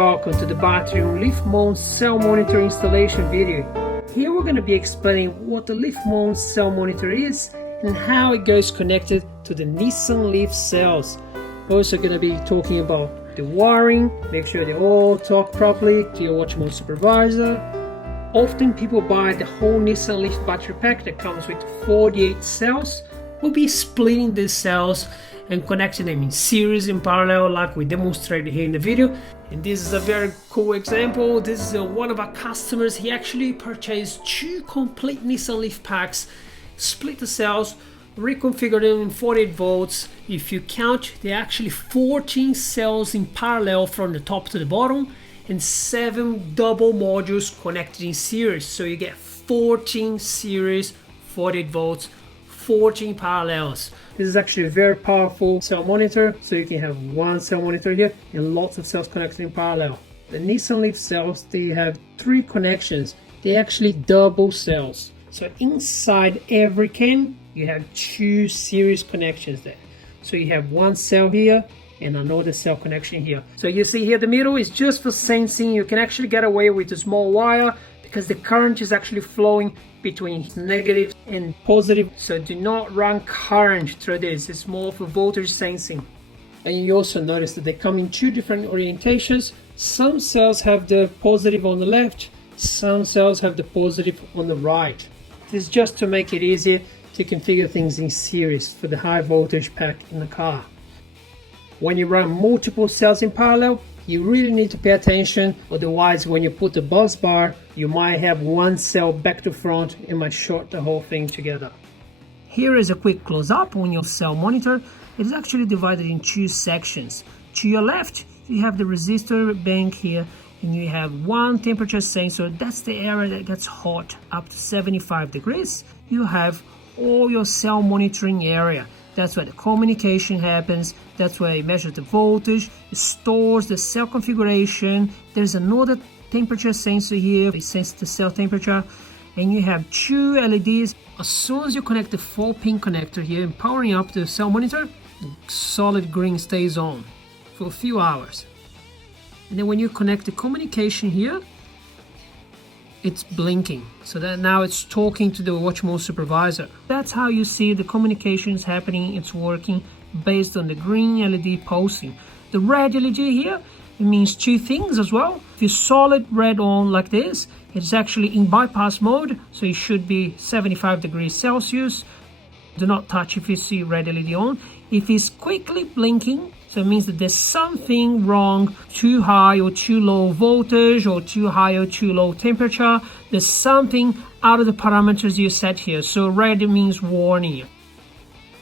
welcome to the Batrium Leaf mount cell monitor installation video. Here we're going to be explaining what the leaf mount cell monitor is and how it goes connected to the Nissan Leaf cells. We're also going to be talking about the wiring, make sure they all talk properly to your watch mode supervisor. Often people buy the whole Nissan Leaf battery pack that comes with 48 cells. We'll be splitting these cells and connecting them in series, in parallel, like we demonstrated here in the video. And this is a very cool example. This is one of our customers. He actually purchased 2 complete Nissan Leaf packs, split the cells, reconfigured them in 48 volts. If you count, there are actually 14 cells in parallel from the top to the bottom and 7 double modules connected in series. So you get 14 series, 48 volts, 14 parallels. This is actually a very powerful cell monitor, so you can have one cell monitor here and lots of cells connected in parallel. The Nissan Leaf cells, they have 3 connections. They actually double cells. So inside every can, you have 2 series connections there. So you have one cell here and another cell connection here. So you see here the middle is just for sensing. You can actually get away with a small wire because the current is actually flowing between negative and positive. So do not run current through this. It's more for voltage sensing. And you also notice that they come in 2 different orientations. Some cells have the positive on the left, some cells have the positive on the right. This is just to make it easier to configure things in series for the high voltage pack in the car. When you run multiple cells in parallel, you really need to pay attention, otherwise when you put the bus bar, you might have one cell back to front and might short the whole thing together. Here is a quick close-up on your cell monitor. It is actually divided in 2 sections. To your left, you have the resistor bank here, and you have one temperature sensor. That's the area that gets hot up to 75 degrees. You have all your cell monitoring area. That's where the communication happens. That's where it measures the voltage, it stores the cell configuration. There's another temperature sensor here. It senses the cell temperature. And you have 2 LEDs. As soon as you connect the 4-pin connector here and powering up the cell monitor, the solid green stays on for a few hours. And then when you connect the communication here, it's blinking, so that now it's talking to the watch mode supervisor. That's how you see the communications happening. It's working based on the green LED pulsing. The red LED here, it means 2 things as well. If you solid red on like this, it's actually in bypass mode, so it should be 75 degrees Celsius. Do not touch if you see red LED on. If it's quickly blinking, so it means that there's something wrong, too high or too low voltage or too high or too low temperature. There's something out of the parameters you set here. So red means warning.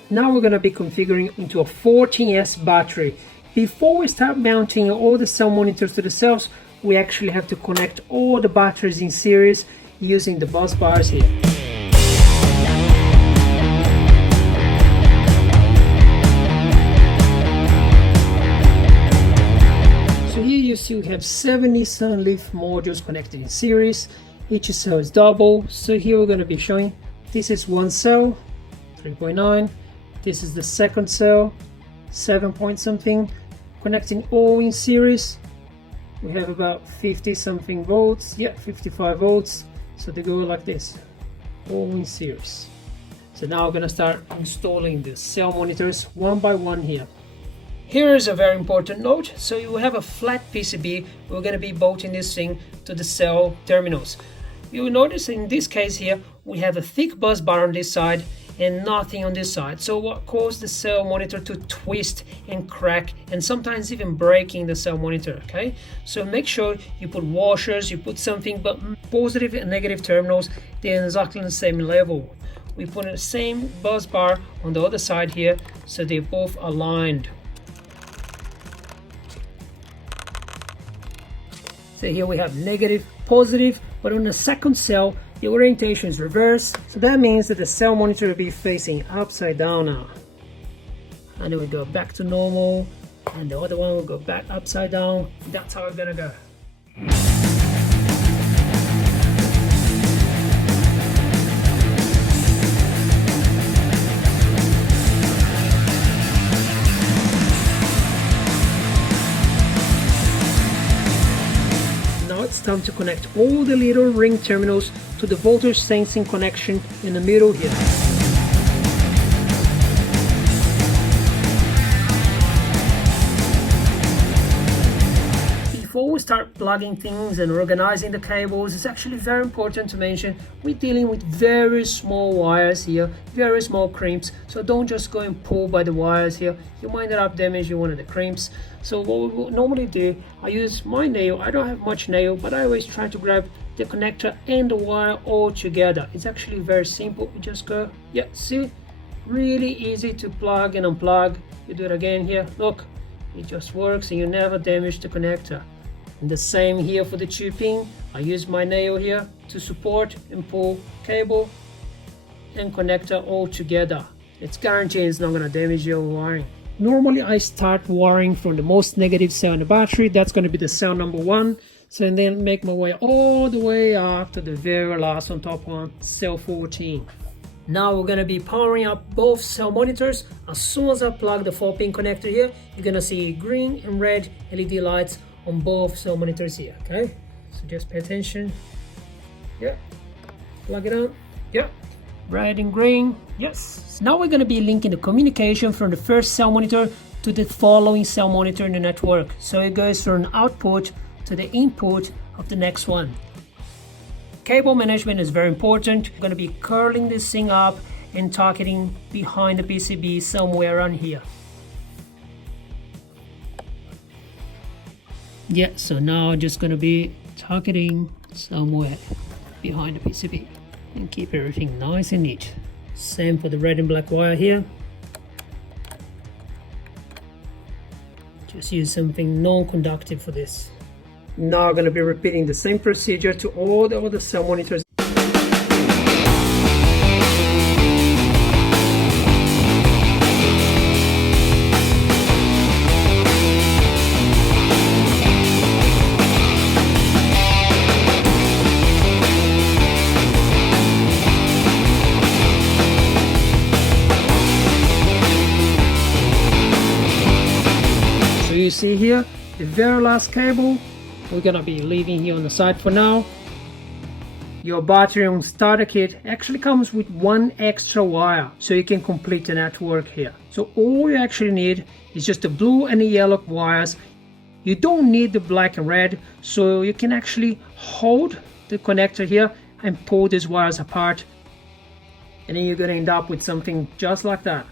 Now we're going to be configuring into a 14S battery. Before we start mounting all the cell monitors to the cells, we actually have to connect all the batteries in series using the bus bars here. You see we have 7 Nissan Leaf modules connected in series. Each cell is double. So here we're going to be showing this is one cell, 3.9. This is the second cell, 7 point something, connecting all in series. We have about 50 something volts, 55 volts. So they go like this, all in series. So now we're going to start installing the cell monitors one by one here. Here is a very important note. So you have a flat PCB. We're going to be bolting this thing to the cell terminals. You will notice in this case here, we have a thick bus bar on this side and nothing on this side. So what caused the cell monitor to twist and crack and sometimes even breaking the cell monitor, okay? So make sure you put washers, you put something, but positive and negative terminals, they're exactly on the same level. We put the same bus bar on the other side here, so they're both aligned. So here we have negative, positive, but on the second cell, the orientation is reversed. So that means that the cell monitor will be facing upside down now. And then we go back to normal, and the other one will go back upside down. That's how we're gonna go. time to connect all the little ring terminals to the voltage sensing connection in the middle here. Before we start plugging things and organizing the cables, it's actually very important to mention we're dealing with very small wires here, very small crimps, so don't just go and pull by the wires here. You might end up damaging one of the crimps. So what we will normally do, I use my nail. I don't have much nail, but I always try to grab the connector and the wire all together. It's actually very simple. You just go, yeah, see, really easy to plug and unplug. You do it again here, look, it just works and you never damage the connector. And the same here for the tubing. I use my nail here to support and pull cable and connector all together. It's guaranteed it's not going to damage your wiring. Normally I start wiring from the most negative cell in the battery. That's going to be the cell number 1. So and then make my way all the way up to the very last on top one, cell 14. Now we're going to be powering up both cell monitors. As soon as I plug the 4-pin connector here, you're going to see green and red LED lights on both cell monitors here, okay? So just pay attention. Yeah, plug it on. Yeah, red and green. Yes. So now we're going to be linking the communication from the first cell monitor to the following cell monitor in the network. So it goes from an output to the input of the next one. Cable management is very important. We're going to be curling this thing up and targeting behind the PCB somewhere around here. Yeah, so now I'm just going to be targeting somewhere behind the PCB and keep everything nice and neat. Same for the red and black wire here. Just use something non-conductive for this. Now I'm going to be repeating the same procedure to all the other cell monitors. You see here the very last cable we're gonna be leaving here on the side for now. Your Batrium Starter Kit actually comes with 1 extra wire so you can complete the network here. So all you actually need is just the blue and the yellow wires. You don't need the black and red, so you can actually hold the connector here and pull these wires apart, and then you're gonna end up with something just like that.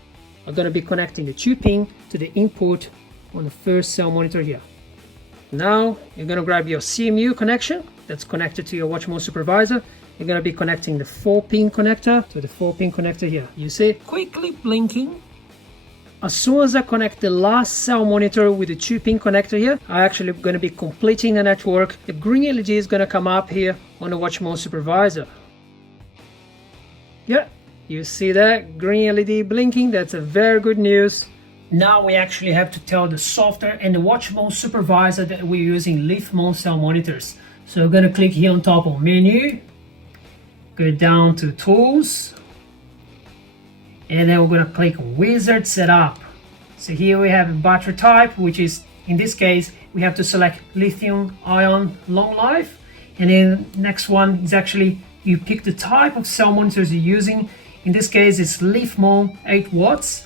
I'm gonna be connecting the tubing to the input on the first cell monitor here. Now you're going to grab your CMU connection that's connected to your watch mode supervisor. You're going to be connecting the 4-pin connector to the 4-pin connector here. You see it quickly blinking. As soon as I connect the last cell monitor with the 2-pin connector here, I'm actually going to be completing the network. The green LED is going to come up here on the watch mode supervisor. Yeah, you see that green LED blinking. That's a very good news. Now we actually have to tell the software and the watch mode supervisor that we're using Leaf mode cell monitors. So we're going to click here on top of menu, go down to tools, and then we're going to click wizard setup. So here we have a battery type, which is, in this case, we have to select lithium ion long life. And then next one is actually, you pick the type of cell monitors you're using. In this case, it's Leaf mode 8 watts.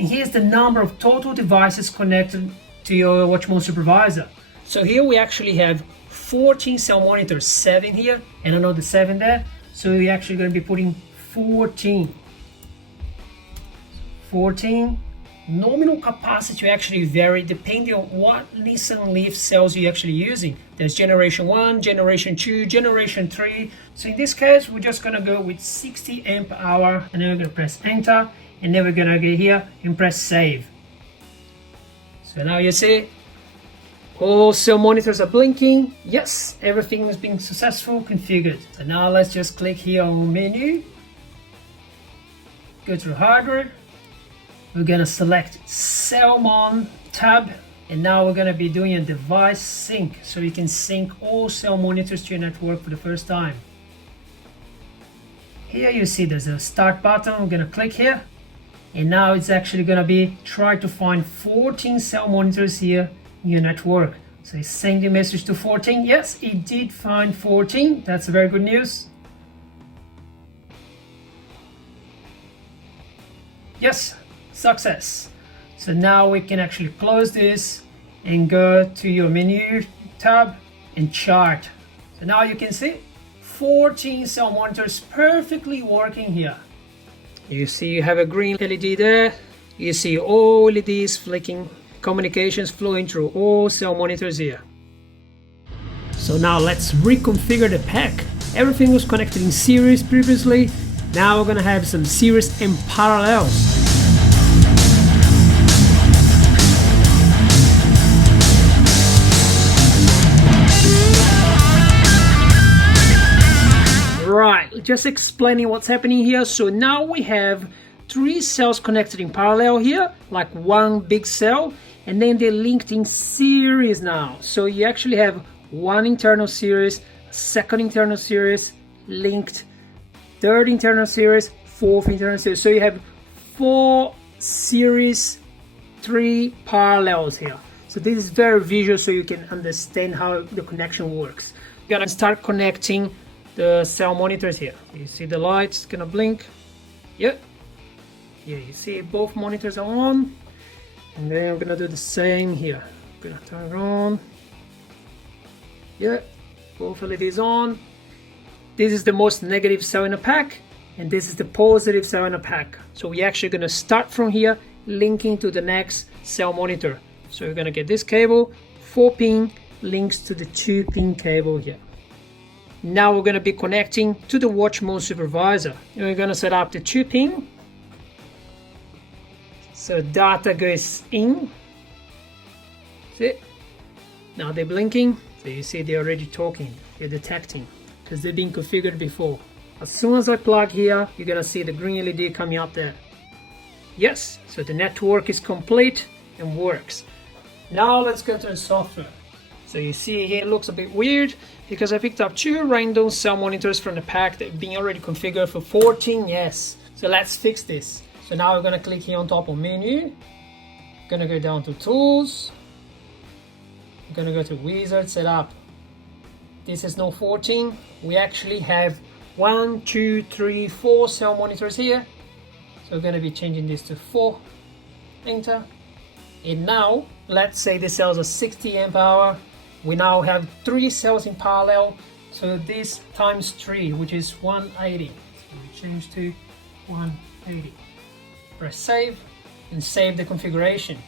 And here's the number of total devices connected to your watch mode supervisor. So here we actually have 14 cell monitors, 7 here and another 7 there. So we're actually going to be putting 14. Nominal capacity actually vary depending on what Nissan Leaf cells you're actually using. There's generation 1, generation 2, generation 3. So in this case, we're just going to go with 60 amp hour, and then we're going to press enter. And then we're gonna go here and press save. So now you see all cell monitors are blinking. Yes, everything has been successfully configured. So now let's just click here on menu, go to hardware. We're gonna select Cellmon tab, and now we're gonna be doing a device sync, so you can sync all cell monitors to your network for the first time. Here you see there's a start button. I'm gonna click here. And now it's actually going to be try to find 14 cell monitors here in your network. So it's sending a message to 14. Yes, it did find 14. That's very good news. Yes, success. So now we can actually close this and go to your menu tab and chart. So now you can see 14 cell monitors perfectly working here. You see you have a green LED there. You see all LEDs flicking, communications flowing through all cell monitors here. So now let's reconfigure the pack. Everything was connected in series previously. Now we're gonna have some series and parallels. Right, just explaining what's happening here. So now we have 3 cells connected in parallel here, like one big cell, and then they're linked in series now. So you actually have one internal series, second internal series, linked, third internal series, fourth internal series. So you have 4 series, 3 parallels here. So this is very visual so you can understand how the connection works. You're gonna start connecting the cell monitors here. You see the lights gonna blink. Yep. Yeah, you see both monitors are on. And then we're gonna do the same here. We're gonna turn it on. Yeah, both LEDs on. This is the most negative cell in a pack, and this is the positive cell in a pack. So we're actually gonna start from here, linking to the next cell monitor. So we're gonna get this cable, 4-pin links to the 2-pin cable here. Now we're going to be connecting to the watch mode supervisor. And we're going to set up the 2-pin. So data goes in. See? Now they're blinking. So you see they're already talking. They're detecting because they've been configured before. As soon as I plug here, you're going to see the green LED coming up there. Yes, so the network is complete and works. Now let's go to the software. So you see here it looks a bit weird because I picked up 2 random cell monitors from the pack that have been already configured for 14. Yes. So let's fix this. So now we're gonna click here on top of menu. Gonna go down to tools. I'm gonna go to wizard setup. This is no 14. We actually have 1, 2, 3, 4 cell monitors here. So we're gonna be changing this to 4. Enter. And now let's say the cells are 60 amp hour. We now have 3 cells in parallel, so this times 3, which is 180. So we change to 180. Press save and save the configuration.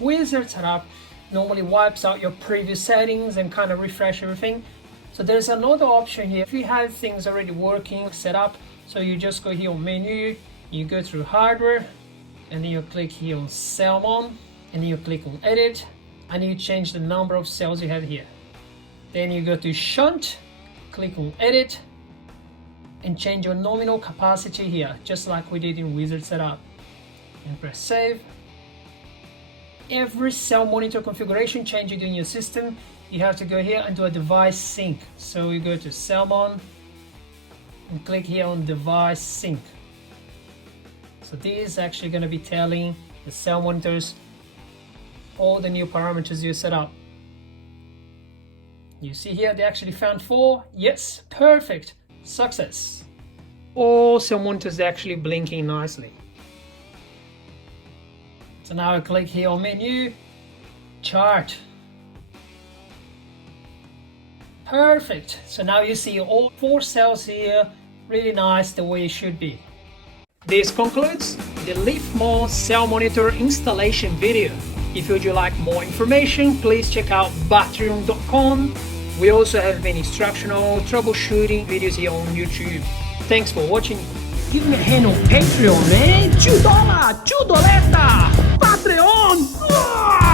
Wizard setup normally wipes out your previous settings and kind of refresh everything. So there's another option here. If you have things already working, set up, so you just go here on menu, you go through hardware, and then you click here on cell mon, and then you click on edit. And you change the number of cells you have here. Then you go to shunt, click on edit, and change your nominal capacity here, just like we did in wizard setup. And press save. Every cell monitor configuration change you do in your system, you have to go here and do a device sync. So you go to cell mon and click here on device sync. So this is actually going to be telling the cell monitors all the new parameters you set up. You see here they actually found 4. Yes, perfect, success. All cell monitors are actually blinking nicely. So now I click here on menu, chart. Perfect. So now you see all 4 cells here, really nice the way it should be. This concludes the Leaf Mode cell monitor installation video. If you'd like more information, please check out batrium.com. We also have many instructional troubleshooting videos here on YouTube. Thanks for watching. Give me a hand on Patreon, man. $2, $2, Patreon.